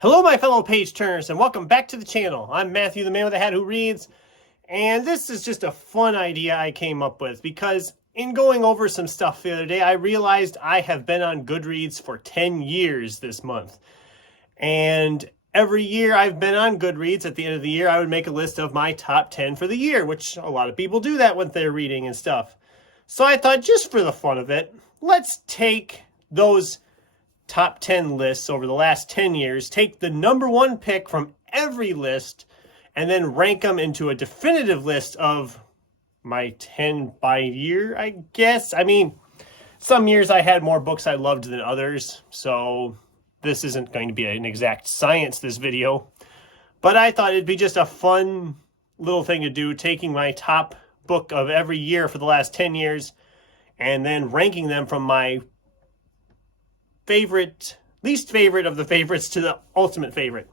Hello, my fellow page turners, and welcome back to the channel. I'm Matthew, the man with the hat who reads, and this is just a fun idea I came up with because in going over some stuff the other day, I realized I have been on Goodreads for 10 years this month. And every year I've been on Goodreads, at the end of the year, I would make a list of my top 10 for the year, which a lot of people do that when they're reading and stuff. So I thought, just for the fun of it, let's take those top 10 lists over the last 10 years, take the number one pick from every list, and then rank them into a definitive list of my 10 by year, I guess. I mean, some years I had more books I loved than others, so this isn't going to be an exact science, this video. But I thought it'd be just a fun little thing to do, taking my top book of every year for the last 10 years, and then ranking them from my least favorite of the favorites to the ultimate favorite.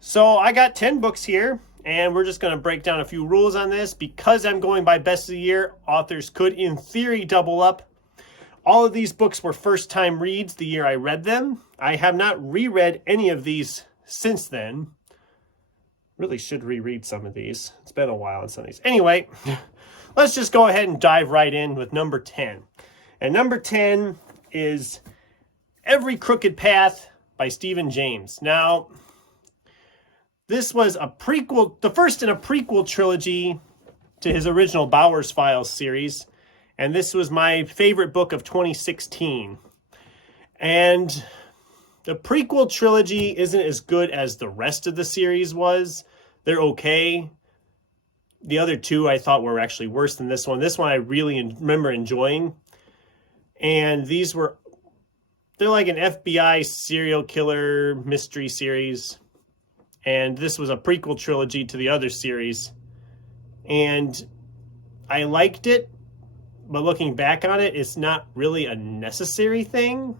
So I got 10 books here, and we're just going to break down a few rules on this. Because I'm going by best of the year, authors could, in theory, double up. All of these books were first-time reads the year I read them. I have not reread any of these since then. Really should reread some of these. It's been a while on some of these. Anyway, let's just go ahead and dive right in with number 10. And number 10 is Every Crooked Path by Stephen James. Now, this was a prequel, the first in a prequel trilogy to his original Bowers Files series, and this was my favorite book of 2016. And the prequel trilogy isn't as good as the rest of the series was. They're okay. The other two I thought were actually worse than this one. This one I really remember enjoying. And they're like an FBI serial killer mystery series. And this was a prequel trilogy to the other series. And I liked it, but looking back on it, it's not really a necessary thing,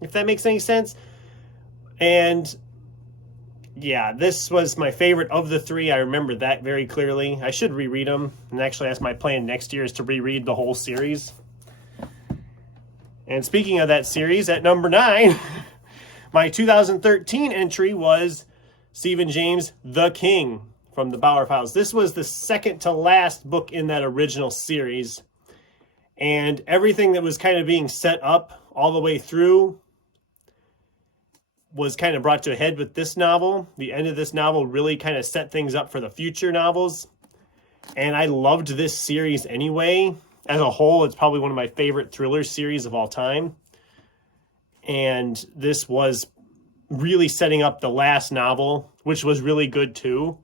if that makes any sense. And yeah, this was my favorite of the three. I remember that very clearly. I should reread them. And actually, that's my plan next year, is to reread the whole series. And speaking of that series, at number 9, my 2013 entry was Stephen James' The King from the Bowers Files. This was the second to last book in that original series. And everything that was kind of being set up all the way through was kind of brought to a head with this novel. The end of this novel really kind of set things up for the future novels. And I loved this series anyway. As a whole, it's probably one of my favorite thriller series of all time. And this was really setting up the last novel, which was really good too.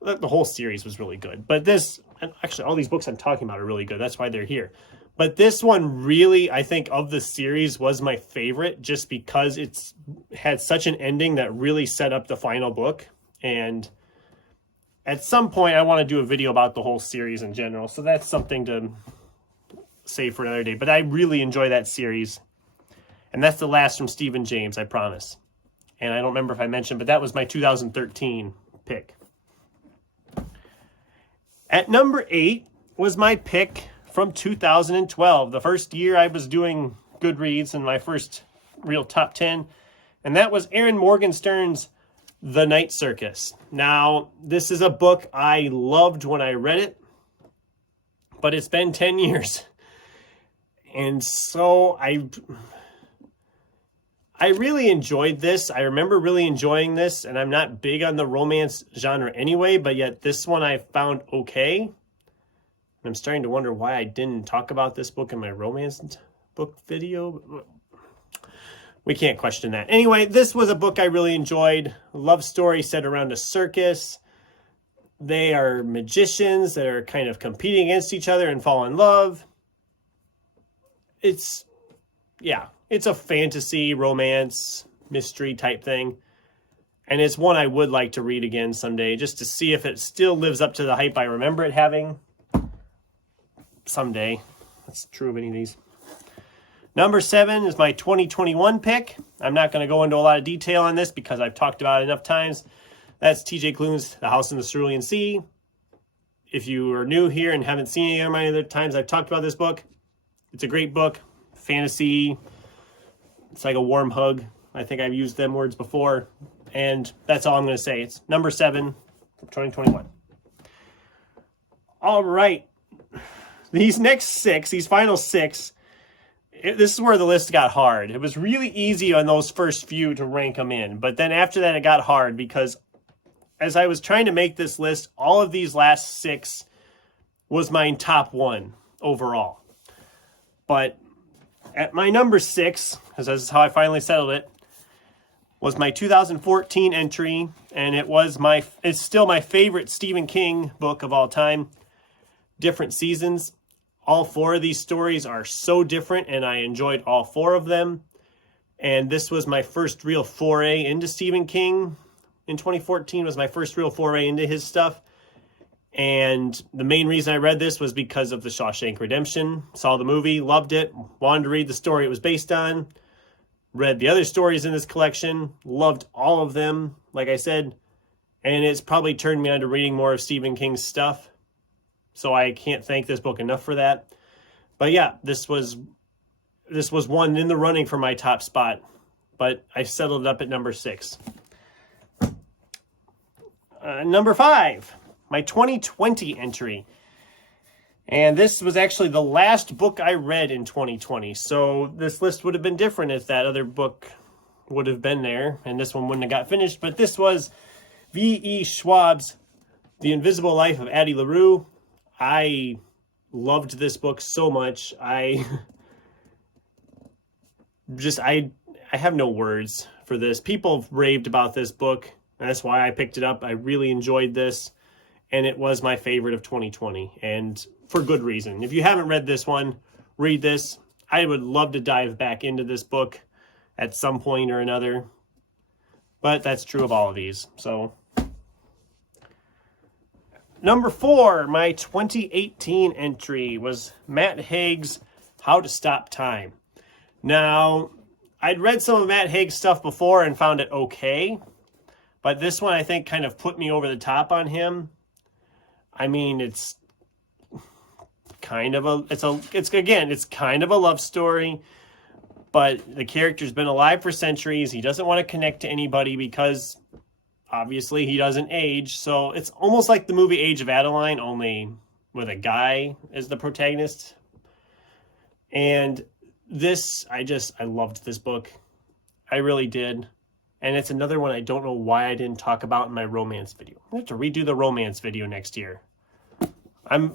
The whole series was really good. But this, and actually all these books I'm talking about are really good. That's why they're here. But this one really, I think, of the series was my favorite, just because it's had such an ending that really set up the final book. And at some point, I want to do a video about the whole series in general. So that's something to save for another day. But I really enjoy that series. And that's the last from Stephen James, I promise. And I don't remember if I mentioned, but that was my 2013 pick. At number 8 was my pick from 2012. The first year I was doing Goodreads and my first real top 10. And that was Erin Morgenstern's The Night Circus. Now, this is a book I loved when I read it, but it's been 10 years. And so I really enjoyed this. I remember really enjoying this, and I'm not big on the romance genre anyway, but yet this one I found okay. I'm starting to wonder why I didn't talk about this book in my romance book video. We can't question that. Anyway, this was a book I really enjoyed. Love story set around a circus. They are magicians that are kind of competing against each other and fall in love. It's a fantasy, romance, mystery type thing. And it's one I would like to read again someday, just to see if it still lives up to the hype I remember it having. Someday. That's true of any of these. Number 7 is my 2021 pick. I'm not going to go into a lot of detail on this because I've talked about it enough times. That's T.J. Klune's The House in the Cerulean Sea. If you are new here and haven't seen any of my other times I've talked about this book, it's a great book. Fantasy. It's like a warm hug. I think I've used them words before, and that's all I'm going to say. It's number 7 from 2021. All right. These final 6, this is where the list got hard. It was really easy on those first few to rank them in, but then after that it got hard because as I was trying to make this list, all of these last 6 was my top 1 overall. But at my number 6, because this is how I finally settled it, was my 2014 entry, and it's still my favorite Stephen King book of all time, Different Seasons. All 4 of these stories are so different, and I enjoyed all 4 of them. And this was my first real foray into Stephen King. In 2014 was my first real foray into his stuff. And the main reason I read this was because of The Shawshank Redemption. Saw the movie, loved it, wanted to read the story it was based on. Read the other stories in this collection, loved all of them, like I said. And it's probably turned me on to reading more of Stephen King's stuff. So I can't thank this book enough for that. But yeah, this was one in the running for my top spot. But I settled it up at number 6. Number 5, my 2020 entry. And this was actually the last book I read in 2020. So this list would have been different if that other book would have been there. And this one wouldn't have got finished. But this was V.E. Schwab's The Invisible Life of Addie LaRue. I loved this book so much. I have no words for this. People have raved about this book, and that's why I picked it up. I really enjoyed this, and it was my favorite of 2020, and for good reason. If you haven't read this one, read this. I would love to dive back into this book at some point or another, but that's true of all of these. So number 4, my 2018 entry was Matt Haig's How to Stop Time. Now, I'd read some of Matt Haig's stuff before and found it okay, but this one I think kind of put me over the top on him. I mean, it's kind of a love story, but the character's been alive for centuries. He doesn't want to connect to anybody because obviously he doesn't age. So it's almost like the movie Age of Adeline, only with a guy as the protagonist. And this, I loved this book. I really did. And it's another one I don't know why I didn't talk about in my romance video. I have to redo the romance video next year. I'm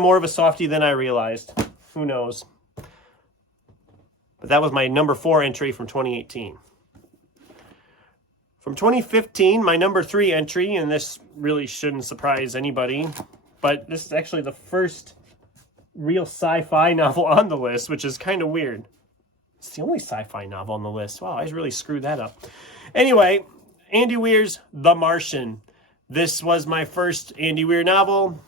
more of a softie than I realized. Who knows? But that was my number 4 entry from 2018. From 2015, my number 3 entry, and this really shouldn't surprise anybody, but this is actually the first real sci-fi novel on the list, which is kind of weird. It's the only sci-fi novel on the list. Wow, I really screwed that up. Anyway, Andy Weir's The Martian. This was my first Andy Weir novel.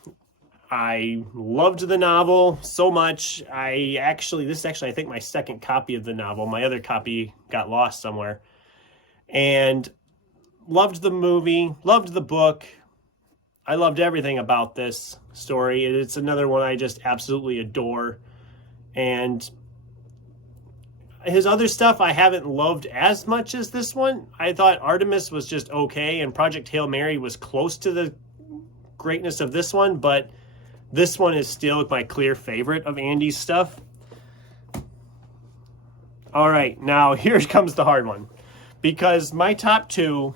I loved the novel so much. This is actually, I think, my second copy of the novel. My other copy got lost somewhere. And loved the movie, loved the book. I loved everything about this story. It's another one I just absolutely adore. And his other stuff I haven't loved as much as this one. I thought Artemis was just okay, and Project Hail Mary was close to the greatness of this one, but this one is still my clear favorite of Andy's stuff. All right, now here comes the hard one, because my top 2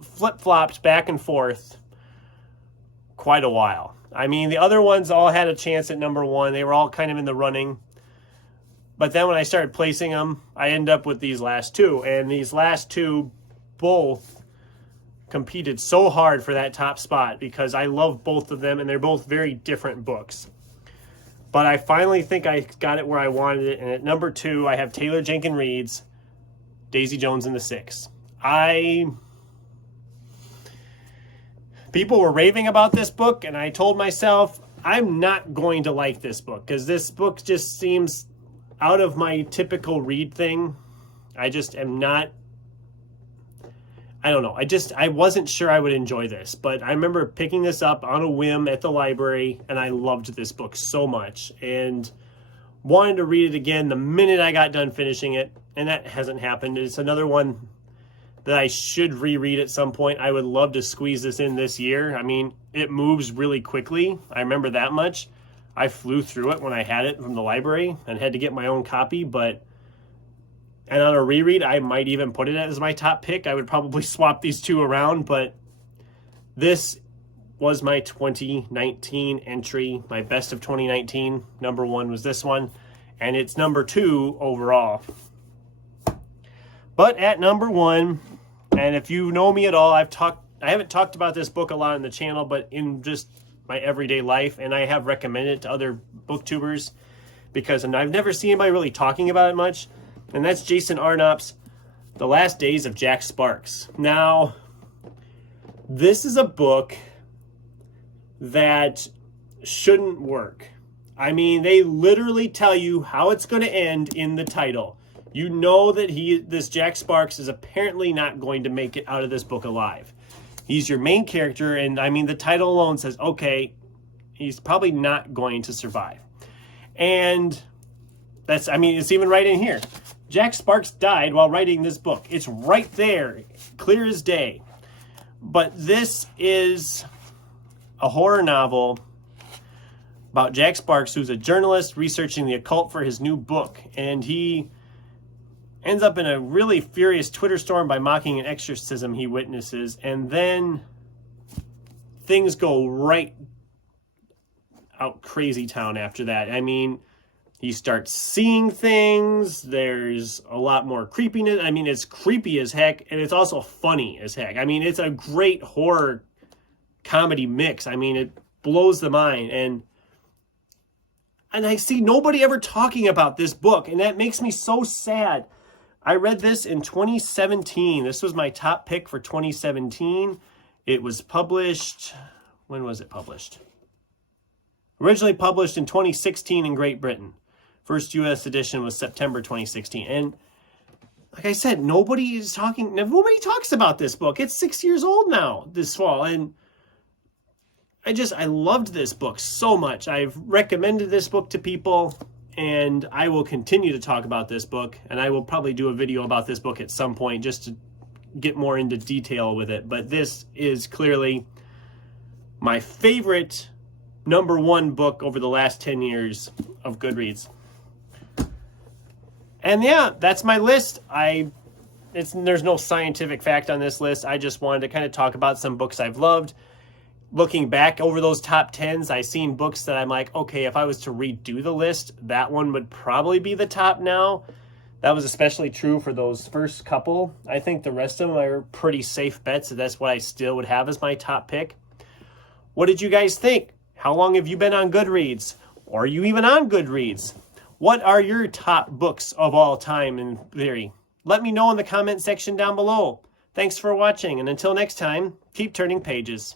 flip-flopped back and forth quite a while. I mean, the other ones all had a chance at number 1. They were all kind of in the running. But then when I started placing them, I ended up with these last 2. And these last 2 both competed so hard for that top spot because I love both of them, and they're both very different books. But I finally think I got it where I wanted it. And at number 2, I have Taylor Jenkins Reid's Daisy Jones and the Six. People were raving about this book, and I told myself, I'm not going to like this book because this book just seems out of my typical read thing. I just am not, I don't know. I wasn't sure I would enjoy this, but I remember picking this up on a whim at the library, and I loved this book so much. And wanted to read it again the minute I got done finishing it, and that hasn't happened. It's another one that I should reread at some point. I would love to squeeze this in this year. I mean, it moves really quickly. I remember that much. I flew through it when I had it from the library and had to get my own copy, and on a reread, I might even put it as my top pick. I would probably swap these two around, but this was my 2019 entry, my best of 2019. Number 1 was this one, and it's number 2 overall. But at number 1, and if you know me at all, I haven't talked about this book a lot on the channel, but in just my everyday life, and I have recommended it to other booktubers because I've never seen anybody really talking about it much, and that's Jason Arnopp's The Last Days of Jack Sparks. Now, this is a book that shouldn't work. I mean, they literally tell you how it's going to end in the title. You know that this Jack Sparks is apparently not going to make it out of this book alive. He's your main character, and I mean, the title alone says, okay, he's probably not going to survive. And that's, I mean, it's even right in here. Jack Sparks died while writing this book. It's right there, clear as day. But this is a horror novel about Jack Sparks, who's a journalist researching the occult for his new book. And he ends up in a really furious Twitter storm by mocking an exorcism he witnesses. And then things go right out crazy town after that. I mean, he starts seeing things. There's a lot more creepiness. I mean, it's creepy as heck, and it's also funny as heck. I mean, it's a great horror comedy mix. I mean, it blows the mind. And I see nobody ever talking about this book, and that makes me so sad. I read this in 2017. This was my top pick for 2017. It was published, when was it published? Originally published in 2016 in Great Britain. First U.S. edition was September 2016. And like I said, nobody talks about this book. It's 6 years old now this fall. And I loved this book so much. I've recommended this book to people, and I will continue to talk about this book. And I will probably do a video about this book at some point just to get more into detail with it. But this is clearly my favorite number 1 book over the last 10 years of Goodreads. And yeah, that's my list. There's no scientific fact on this list. I just wanted to kind of talk about some books I've loved. Looking back over those top 10s, I've seen books that I'm like, okay, if I was to redo the list, that one would probably be the top now. That was especially true for those first couple. I think the rest of them are pretty safe bets. So that's what I still would have as my top pick. What did you guys think? How long have you been on Goodreads? Or are you even on Goodreads? What are your top books of all time in theory? Let me know in the comment section down below. Thanks for watching, and until next time, keep turning pages.